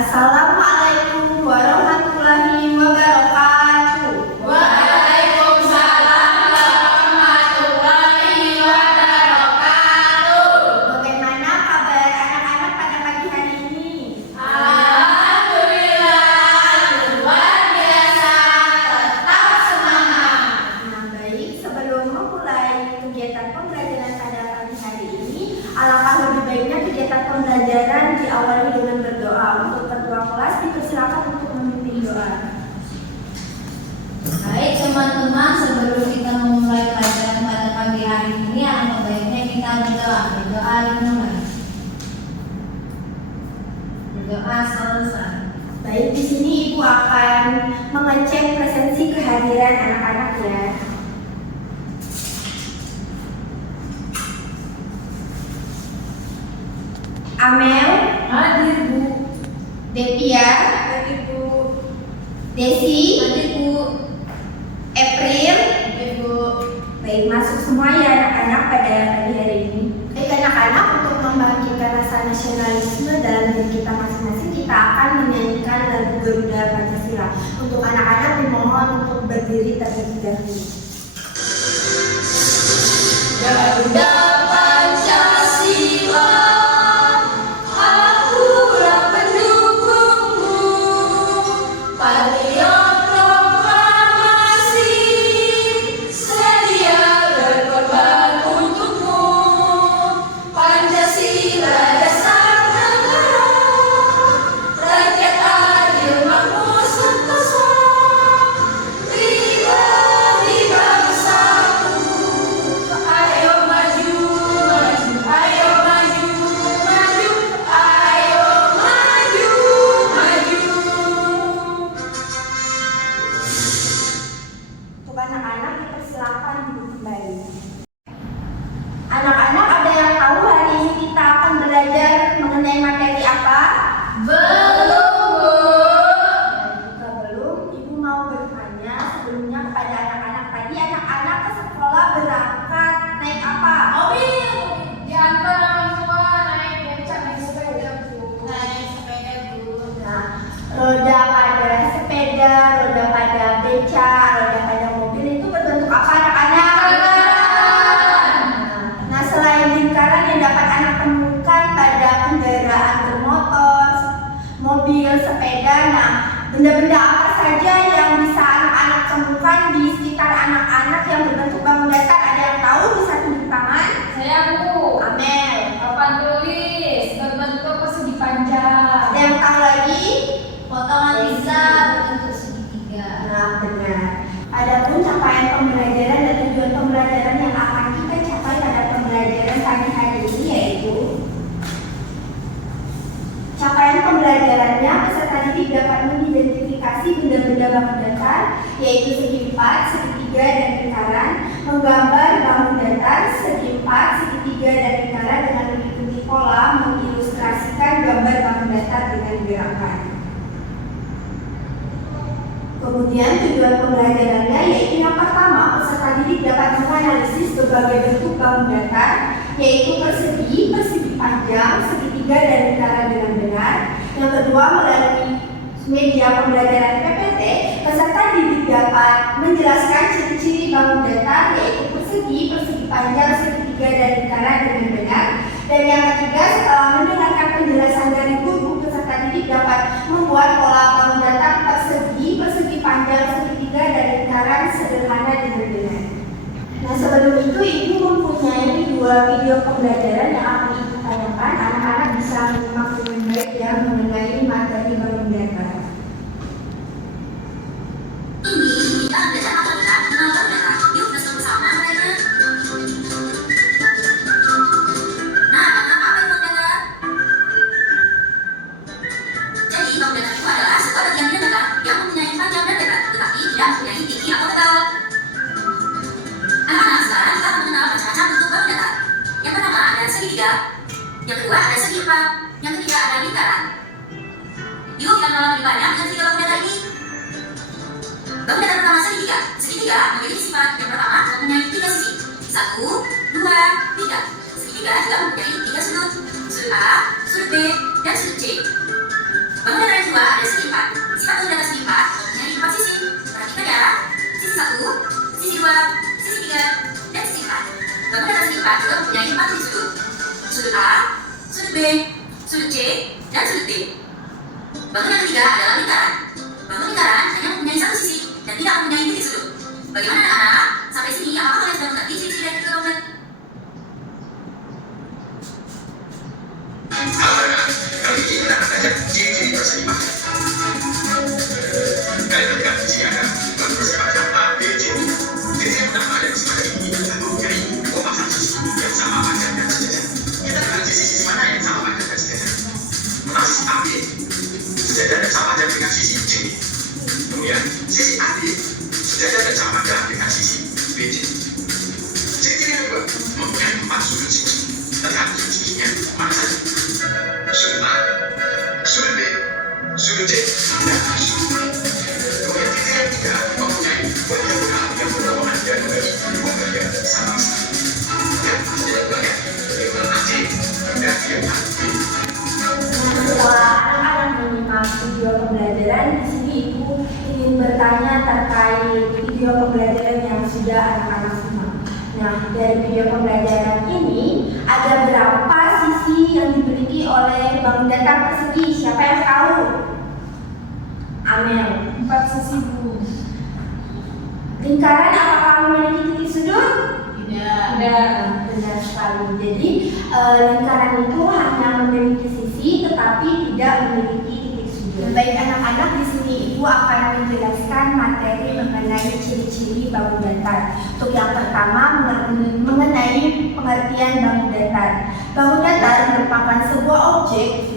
Assalamualaikum warahmatullahi wabarakatuh. Waalaikumsalam warahmatullahi wabarakatuh. Bagaimana kabar anak-anak pada pagi hari ini? Alhamdulillah, luar biasa, tetap semangat. Baik, sebelum memulai kegiatan pembelajaran pada pagi hari ini, alangkah lebih baiknya kegiatan pembelajaran diawali dengan berdoa. Untuk ketua kelas dipersilakan untuk memimpin doa. Baik teman-teman, sebelum kita memulai pelajaran pada pagi hari ini, alangkah baiknya kita berdoa. Berdoa dimulai. Berdoa selesai. Baik, di sini Ibu akan mengecek presensi kehadiran anak-anak ya. Amel, Hadir Bu. Devia, Hadir Bu. Desi, Hadir Bu. April. Hadir Bu. Baik, masuk semua ya anak-anak pada pagi hari ini. Baik anak-anak, untuk membangkitkan rasa nasionalisme dalam diri kita masing-masing, kita akan menyanyikan lagu Garuda Pancasila. Untuk anak-anak dimohon untuk berdiri terlebih dahulu. Garuda Pancasila, akulah pendukungmu, patriot proklamasi, sedia berkorban untukmu. Pancasila dasar negara, rakyat adil makmur sentosa, pribadi bangsaku. Ayo maju, maju, ayo maju, maju, ayo maju, maju. Untuk anak-anak dipersilakan duduk kembali. Anak-anak, ada yang tahu hari ini kita akan belajar mengenai materi apa? Belum, Bu. Jika belum, Ibu mau bertanya sebelumnya kepada anak-anak. Tadi anak-anak ke sekolah berangkat naik apa? Mobil diantar orang tua, naik becak, naik sepeda, Bu. Naik sepeda, Bu. Nah, roda pada sepeda, roda pada becak, roda pada mobil itu berbentuk apa anak-anak? Nah, selain lingkaran yang dapat anak temukan pada kendaraan bermotor, mobil, sepeda, nah benda-benda apa saja yang bisa anak-anak temukan di sekitar anak-anak yang berbentuk bangun datar? Ada yang tahu? Bisa tunjuk tangan. Saya, Bu. Amel. Papan tulis berbentuk persegi panjang. Ada yang tahu lagi? Potongan pizza berbentuk segitiga. Nah, benar. Adapun capaian pembelajaran dan tujuan pembelajaran yang akan kita capai pada pembelajaran pagi hari ini yaitu capaian pembelajarannya, peserta didik dapat mengidentifikasi benda-benda bangun datar yaitu segi 4, segitiga, dan lingkaran, menggambar bangun datar, segi 4, segitiga, dan lingkaran dengan mengikuti pola, mengilustrasikan gambar bangun datar dengan gerakan. Kemudian tujuan pembelajarannya yaitu yang pertama, peserta didik dapat menganalisis berbagai bentuk bangun datar yaitu persegi, persegi panjang, segitiga, dan lingkaran dengan benar. Yang kedua, melalui media pembelajaran PPT, peserta didik dapat menjelaskan ciri-ciri bangun datar yaitu persegi, persegi panjang, segitiga, dan lingkaran dengan benar. Dan yang ketiga, setelah mendengarkan penjelasan dari guru, peserta didik dapat membuat pola bangun datar persegi, persegi panjang, segitiga, dan lingkaran sederhana dengan benar. Nah, sebelum itu Ibu mempunyai 2 video pembelajaran yang akan Ibu tanyakan. Anak-anak bisa menyimak dengan baik ya mengenai materi bangun datar. Kita belajar matematika mengenal bangun datar. Yuk kita bersama materinya. Nah, apa itu bangun datar? Jadi bangun datar itu adalah sebuah bagian benda datar yang mempunyai panjang dan lebar, tetapi tidak mempunyai tinggi atau tebal. Anak-anak, sekarang kita akan mengenal macam-macam bentuk bangun datar. Yang pertama ada segitiga, yang kedua ada segi 4, yang ketiga ada lingkaran. Yuk kita mengenal lebih banyak dengan tiga bangun datar ini. Bangun datar pertama segitiga. Segitiga memiliki sifat yang pertama mempunyai 3 sisi. 1, 2, 3. Segitiga juga mempunyai 3 sudut. Sudut A, sudut B, dan sudut C. Bangun datar yang kedua ada segi 4. Sifat bangun datar segi 4 mempunyai 4 sisi. Perhatikan ya. Sisi 1, sisi 2, sisi 3, dan sisi 4. Bangun datar segi 4 juga mempunyai 4 titik sudut. Sudut A, sudut B, sudut C, dan sudut D. Bangun yang ketiga adalah lingkaran. Bangun lingkaran hanya mempunyai satu sisi dan tidak mempunyai titik sudut. Bagaimana anak-anak? Sampai sini apakah kalian sudah mengerti ciri-ciri dari ketiga bangunan? Kali ini kita akan belajar ciri-ciri persegi panjang. Kalian perhatikan di sini ada bangun persegi panjang A, B, C. Ciri yang pertama dari persegi panjang ini adalah mempunyai dua pasang sisi yang sama panjang dan sejajar. Kita kenal sisi mana yang sama panjang dan sejajar. Pertama sisi AB sejajar dan sama panjang dengan sisi C. Kemudian sisi AD sejajar dan sama panjang dengan sisi BC. Ciri-ciri yang kedua mempunyai 4 sudut sisi. Tergantung sudut sisinya mana saja. Sudut A, sudut B, sudut C, dan sudut E. Kemudian titik yang ketiga mempunyai bagian tengah yang berlawanan dan membagi dua bagian sama-sama. Dan tidak banyak diagonal AC dan diagonal B. Wah, anak-anak menyimak video pembelajaran di sini Ibu ingin bertanya terkait video pembelajaran yang sudah anak-anak simak. Nah, dari video pembelajaran ini ada berapa sisi yang dimiliki oleh bangun datar persegi? Siapa yang tahu? Amel. 4 sisi, Bu. Lingkaran apakah memiliki titik sudut? Tidak. Benar sekali. Jadi lingkaran itu hanya memiliki sisi tetapi tidak memiliki titik sudut. Baik anak-anak, di sini Ibu akan menjelaskan materi mengenai ciri-ciri bangun datar. Untuk yang pertama mengenai pengertian bangun datar. Bangun datar merupakan sebuah objek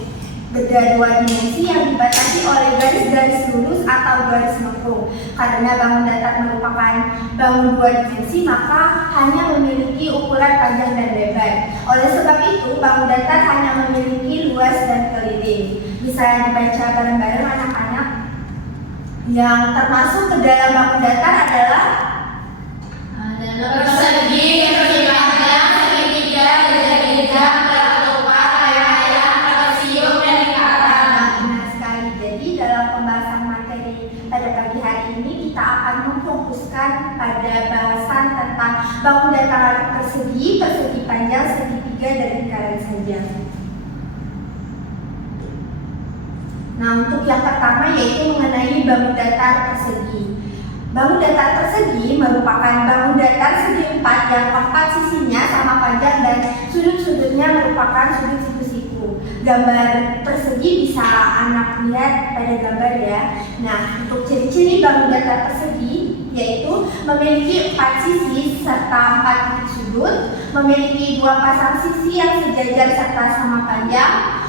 berdua dimensi yang dibatasi oleh garis-garis lurus atau garis lengkung. Karena bangun datar merupakan bangun dua dimensi, maka hanya memiliki ukuran panjang dan lebar. Oleh sebab itu, bangun datar hanya memiliki luas dan keliling. Bisa dibaca bareng-bareng anak-anak. Yang termasuk ke dalam bangun datar adalah persegi, persegi panjang, segitiga, segitiga, berkelopak, layang-layang, trapesium, dan lingkaran. Benar sekali. Jadi dalam pembahasan materi pada pagi hari ini kita akan memfokuskan pada bahasan tentang bangun datar persegi, persegi panjang, segitiga, dan lingkaran saja. Nah, untuk yang pertama yaitu mengenai bangun datar persegi. Bangun datar persegi merupakan bangun datar segi 4 yang 4 sisinya sama panjang dan sudut-sudutnya merupakan sudut siku-siku. Gambar persegi bisa anak lihat pada gambar ya. Nah, untuk ciri-ciri bangun datar persegi yaitu memiliki 4 sisi serta 4 titik sudut, memiliki 2 pasang sisi yang sejajar serta sama panjang.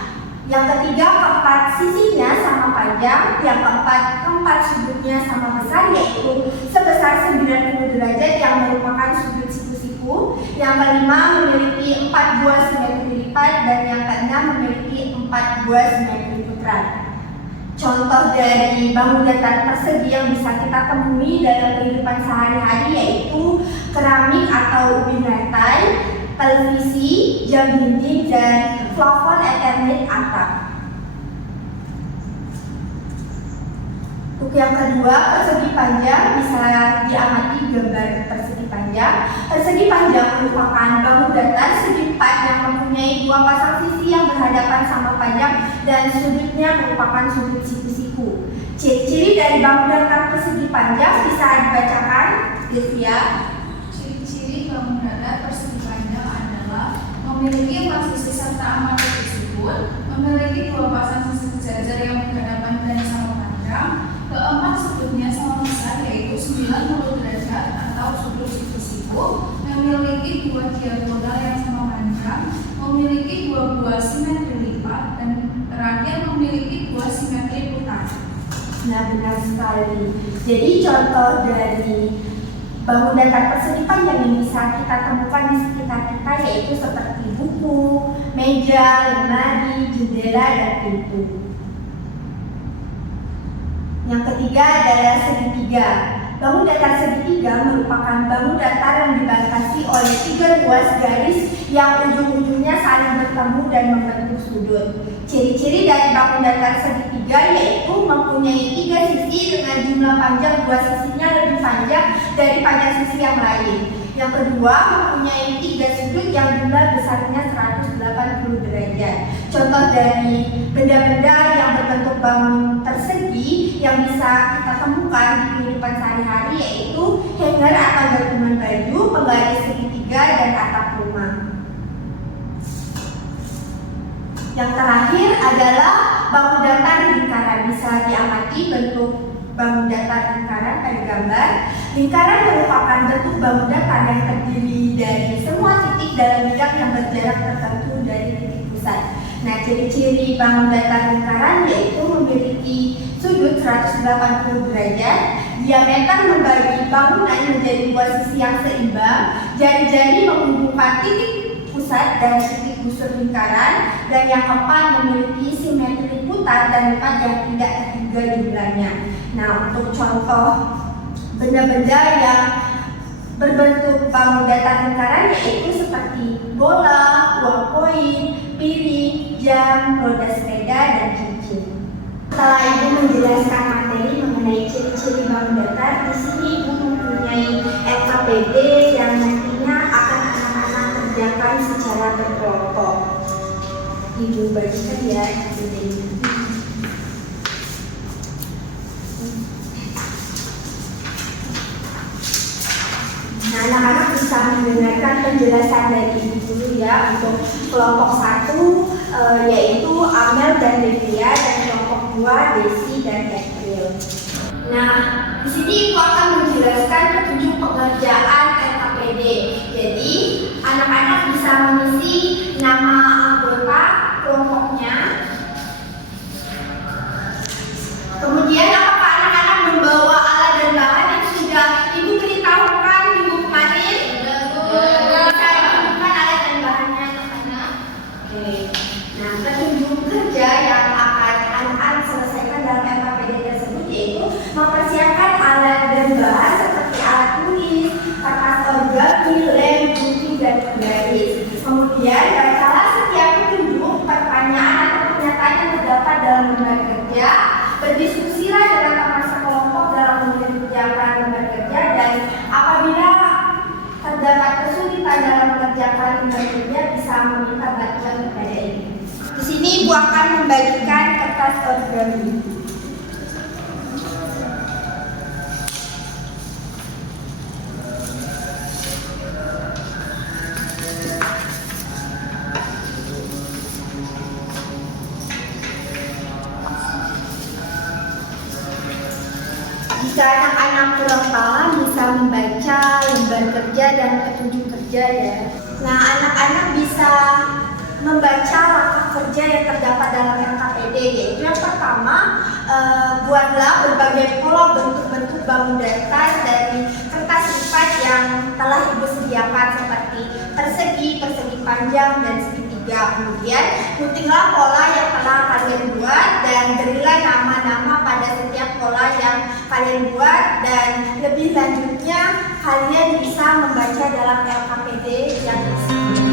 Yang ketiga, keempat sisinya sama panjang. Yang keempat sudutnya sama besar, yaitu sebesar 90 derajat yang merupakan sudut siku-siku. Yang kelima, memiliki 4 buah simetri lipat, dan yang keenam memiliki 4 buah simetri putaran. Contoh dari bangun datar persegi yang bisa kita temui dalam kehidupan sehari-hari yaitu keramik atau ubin lantai, televisi, jam dinding, dan plafon Eternit atap. Untuk yang kedua, persegi panjang bisa diamati gambar persegi panjang. Persegi panjang merupakan bangun datar segi 4 yang mempunyai 2 pasang sisi yang berhadapan sama panjang dan sudutnya merupakan sudut siku-siku. Ciri-ciri dari bangun datar persegi panjang bisa dibacakan, Devia. Ciri-ciri bangun datar persegi panjang adalah memiliki 4 sisi serta 4 titik sudut, memiliki 2 pasang sisi sejajar yang berhadapan dan sama panjang, keempat sudutnya sama besar yaitu 90 derajat atau sudut siku-siku, memiliki 2 diagonal yang sama panjang, memiliki 2 buah simetri lipat, dan terakhir memiliki 2 simetri putaran. Nah, benar sekali. Jadi contoh dari bangun datar persegi panjang yang bisa kita temukan di sekitar kita yaitu seperti buku, meja, lemari, jendela, dan pintu. Yang ketiga adalah segitiga. Bangun datar segitiga merupakan bangun datar yang dibatasi oleh 3 ruas garis yang ujung-ujungnya saling bertemu dan membentuk sudut. Ciri-ciri dari bangun datar segitiga ketiga yaitu mempunyai 3 sisi dengan jumlah panjang 2 sisinya lebih panjang dari panjang sisi yang lain. Yang kedua, mempunyai 3 sudut yang jumlah besarnya 180 derajat. Contoh dari benda-benda yang berbentuk bangun persegi yang bisa kita temukan di kehidupan sehari-hari yaitu hanger atau gantungan baju, penggaris segitiga, dan atap rumah. Yang terakhir adalah bangun datar lingkaran. Bisa diamati bentuk bangun datar lingkaran pada gambar. Lingkaran merupakan bentuk bangun datar yang terdiri dari semua titik dalam bidang yang berjarak tertentu dari titik pusat. Nah, ciri-ciri bangun datar lingkaran yaitu memiliki sudut 180 derajat, diameter membagi bangunan menjadi 2 sisi yang seimbang, jari-jari menghubungkan titik pusat dan titik busur lingkaran, dan yang keempat memiliki simetri putar dan lipat yang tidak terhingga jumlahnya. Nah, untuk contoh benda-benda yang berbentuk bangun datar lingkaran yaitu seperti bola, uang koin, piring, jam, roda sepeda, dan cincin. Setelah Ibu menjelaskan materi mengenai ciri-ciri bangun datar, di sini Ibu mempunyai LKPD yang nantinya akan anak-anak kerjakan secara berkelompok. Ibu bagikan ya ide. Nah, anak-anak bisa mendengarkan penjelasan dari Ibu dulu ya. Untuk kelompok 1 yaitu Amel dan Devia, dan kelompok 2 Desi dan April. Nah, di sini Ibu akan menjelaskan petunjuk pengerjaan LKPD. Jadi, anak-anak bisa mengisi nama anggota kelompoknya. Kemudian apakah anak-anak membawa alat dan bahan yang sudah Ibu beritahukan minggu kemarin? Bisa ditunjukkan alat dan bahannya anak-anak. Oke. Nah, petunjuk kerja yang akan anak-anak selesaikan dalam LKPD tersebut yaitu mempersiapkan alat dan bahan seperti alat tulis, kertas origami, lem, gunting, dan penggaris. Kemudian bacalah setiap petunjuk, pertanyaan atau pernyataan yang terdapat dalam lembar kerja. Berdiskusilah dengan teman sekelompok dalam mengerjakan lembar kerja, dan apabila terdapat kesulitan dalam mengerjakan lembar kerja bisa meminta bantuan kepada Ibu. Di sini Ibu akan membagikan kertas origami. Jika anak-anak kurang paham bisa membaca lembar kerja dan petunjuk kerja ya. Nah, anak-anak bisa membaca langkah kerja yang terdapat dalam LKPD, yaitu yang pertama, buatlah berbagai pola bentuk-bentuk bangun datar dari kertas lipat yang telah Ibu sediakan seperti persegi, persegi panjang, dan segitiga. Kemudian guntinglah pola yang telah kalian buat dan berilah nama-nama pada setiap pola yang kalian buat, dan lebih lanjutnya kalian bisa membaca dalam LKPD yang tersebut.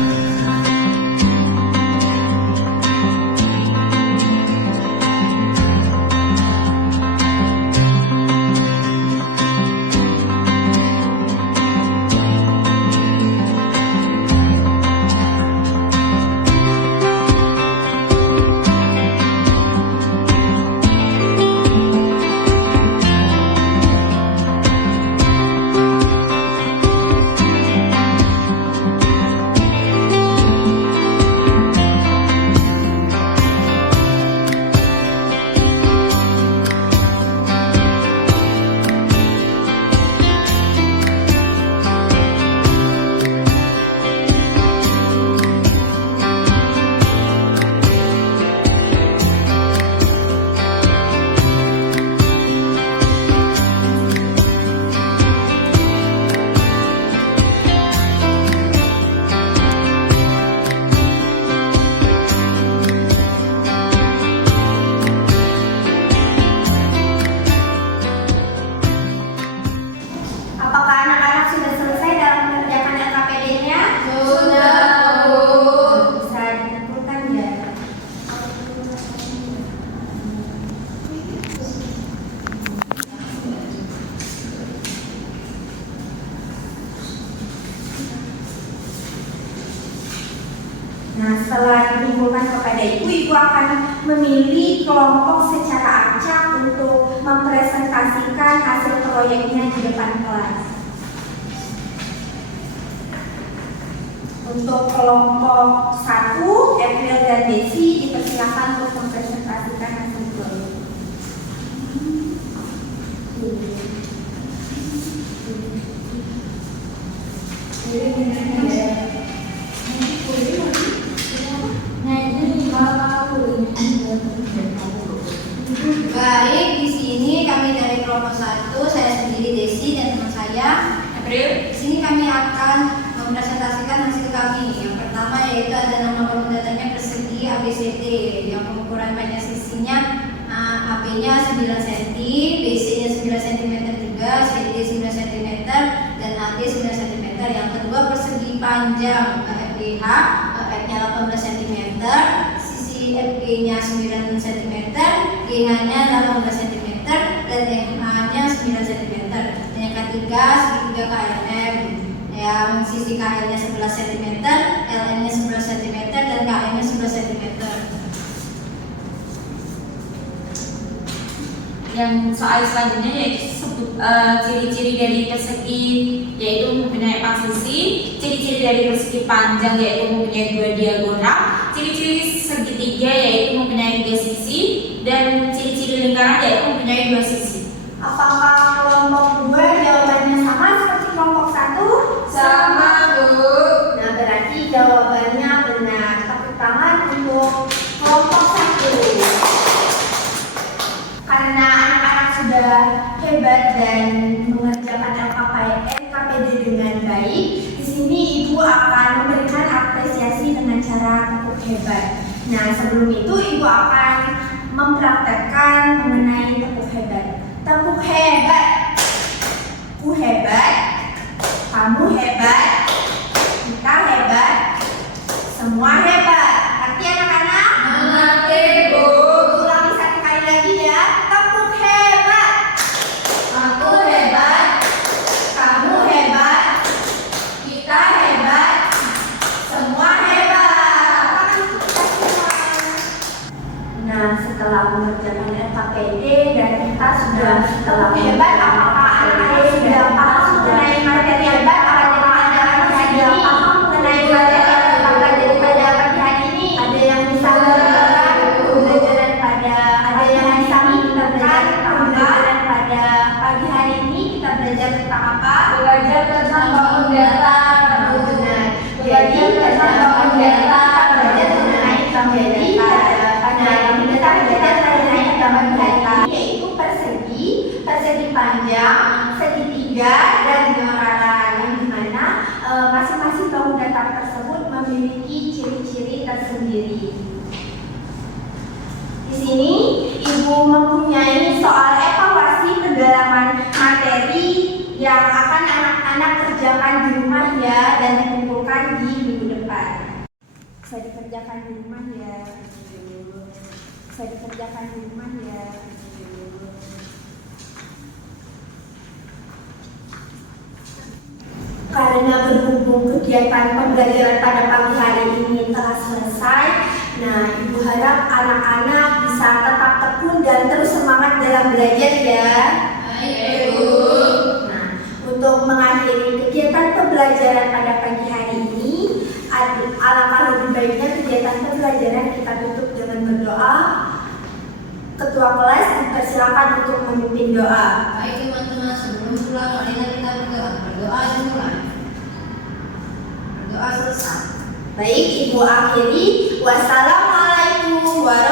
setelah dikumpulkan kepada ibu akan memilih kelompok secara acak untuk mempresentasikan hasil proyeknya di depan kelas. Untuk kelompok 1, April dan Desi dipersilakan untuk mempresentasikan hasil proyek. Baik, di sini kami dari kelompok 1, saya sendiri Desi dan teman saya April. Di sini kami akan mempresentasikan hasil kami. Yang pertama yaitu ada nama bangun datanya persegi ABCD yang pengukuran panjang sisinya AB-nya 9 cm, BC-nya 9 cm juga, CD 9 cm dan AD 9 cm. Yang kedua persegi panjang FGH, F-nya 18 cm, sisi FG-nya 9 cm, GH-nya 18 cm dan MH-nya 9 cm. Dan yang ketiga segitiga KLM yang sisi KL-nya 11 cm, LN-nya 11 cm dan KM-nya 11 cm. Yang soal selanjutnya yaitu ciri-ciri dari persegi yaitu mempunyai 4 sisi, ciri-ciri dari persegi panjang yaitu mempunyai 2 diagonal, ciri-ciri segitiga yaitu mempunyai 3 sisi, dan ciri-ciri lingkaran yaitu mempunyai 2 sisi. Apakah kelompok 2 jawabannya sama seperti kelompok 1? Sama, Bu. Nah, berarti jawabannya benar. Tepuk tangan untuk kelompok 1. Karena anak-anak sudah hebat dan mengerjakan LKPD dengan baik, di sini Ibu akan memberikan apresiasi dengan cara tepuk hebat. Nah, sebelum itu Ibu akan mempraktekkan mengenai tepuk hebat. Tepuk hebat. Ku hebat. Kamu hebat. Kita hebat. Semua hebat. Ngerti anak-anak? Mengerti, Bu. Ulangi satu kali lagi ya. Tepuk hebat. Aku hebat. Kamu hebat. Kita hebat. Semua hebat. Nah, setelah mengerjakan LKPD dan kita sudah tepuk hebat, apakah anak-anak sudah paham mengenai materi hebat? Apakah anak-anak sudah paham mengenai materi yang dipelajari pada pagi hari ini? Ada yang bisa mengerjakan pembelajaran pada ada yang bisa mengerjakan pembelajaran pada pagi hari ini? Kita belajar tentang apa? Belajar tentang bangun datar. Benar. Jadi tentang bangun datar belajar mengenai jadi pada yang kita belajar mengenai gambar datar yaitu persegi, persegi panjang, segitiga dan lingkaran yang dimana masing-masing bangun datar tersebut memiliki ciri-ciri tersendiri. Di sini Ibu mempunyai soal evaluasi pendalaman materi yang akan anak-anak kerjakan di rumah ya dan dikumpulkan di minggu depan. Bisa dikerjakan di rumah ya. Bisa dikerjakan di rumah ya. Karena berhubung kegiatan pembelajaran pada pagi hari ini telah selesai, nah Ibu harap anak-anak bisa tetap tekun dan terus semangat dalam belajar ya. Baik, Bu. Nah, untuk mengakhiri kegiatan pembelajaran pada pagi hari ini, alangkah lebih baiknya kegiatan pembelajaran kita tutup dengan berdoa. Ketua kelas dipersilakan untuk memimpin doa. Baik teman-teman, sebelum pulang marilah kita berdoa. Berdoa dimulai. Berdoa selesai. Baik, Ibu akhiri. Wassalamualaikum warahmatullahi